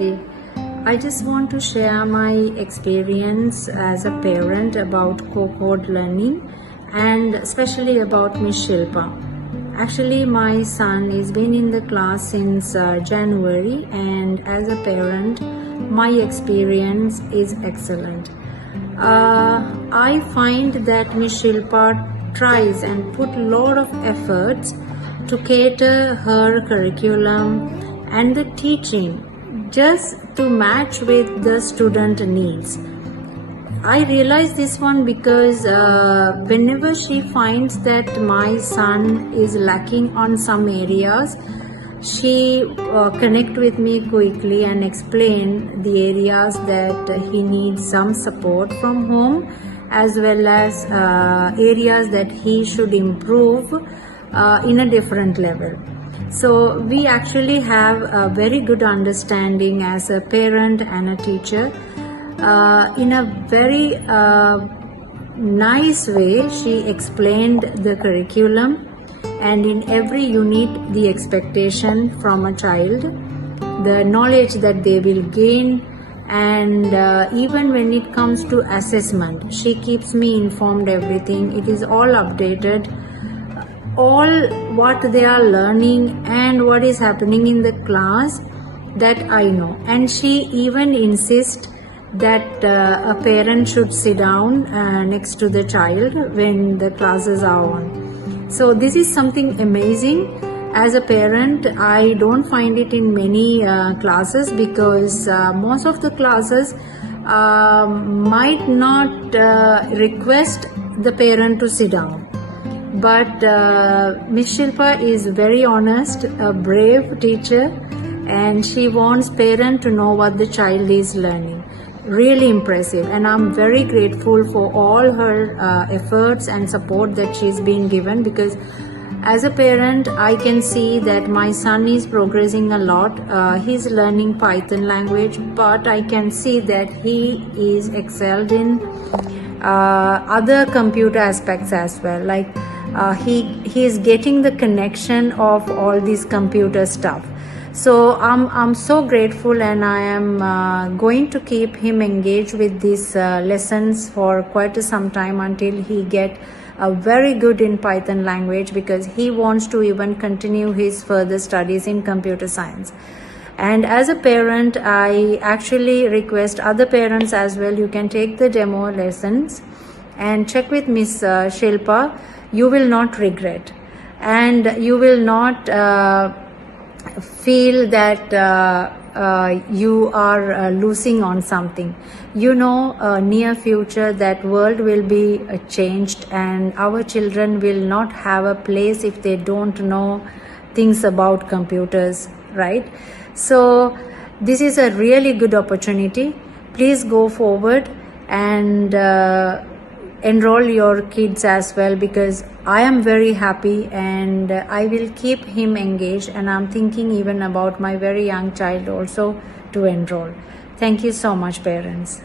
everybody. I just want to share my experience as a parent about co-code learning and especially about Miss Shilpa. Actually, my son has been in the class since January, and as a parent, my experience is excellent. I find that Miss Shilpa tries and put a lot of efforts to cater her curriculum and the teaching just to match with the student needs. I realize this one because whenever she finds that my son is lacking on some areas, she connect with me quickly and explain the areas that he needs some support from home, as well as areas that he should improve in a different level. So we actually have a very good understanding as a parent and a teacher. In a very nice way, she explained the curriculum and in every unit the expectation from a child, the knowledge that they will gain, and even when it comes to assessment, she keeps me informed everything. It is all updated, all what they are learning and what is happening in the class, that I know. And she even insists that a parent should sit down next to the child when the classes are on. So this is something amazing. As a parent, I don't find it in many classes, because most of the classes might not request the parent to sit down. But Miss Shilpa is very honest, a brave teacher, and she wants parents to know what the child is learning. Really impressive, and I'm very grateful for all her efforts and support that she's been given, because as a parent I can see that my son is progressing a lot. He's learning Python language, but I can see that he is excelled in other computer aspects as well. Like he is getting the connection of all this computer stuff. So I'm so grateful, and I am going to keep him engaged with these lessons for quite some time until he get very good in Python language, because he wants to even continue his further studies in computer science. And as a parent, I actually request other parents as well, you can take the demo lessons and check with Miss Shilpa. You will not regret, and you will not feel that you are losing on something. You know, near future that world will be changed, and our children will not have a place if they don't know things about computers, right? So this is a really good opportunity. Please go forward and enroll your kids as well, because I am very happy and I will keep him engaged, and I'm thinking even about my very young child also to enroll. Thank you so much, parents.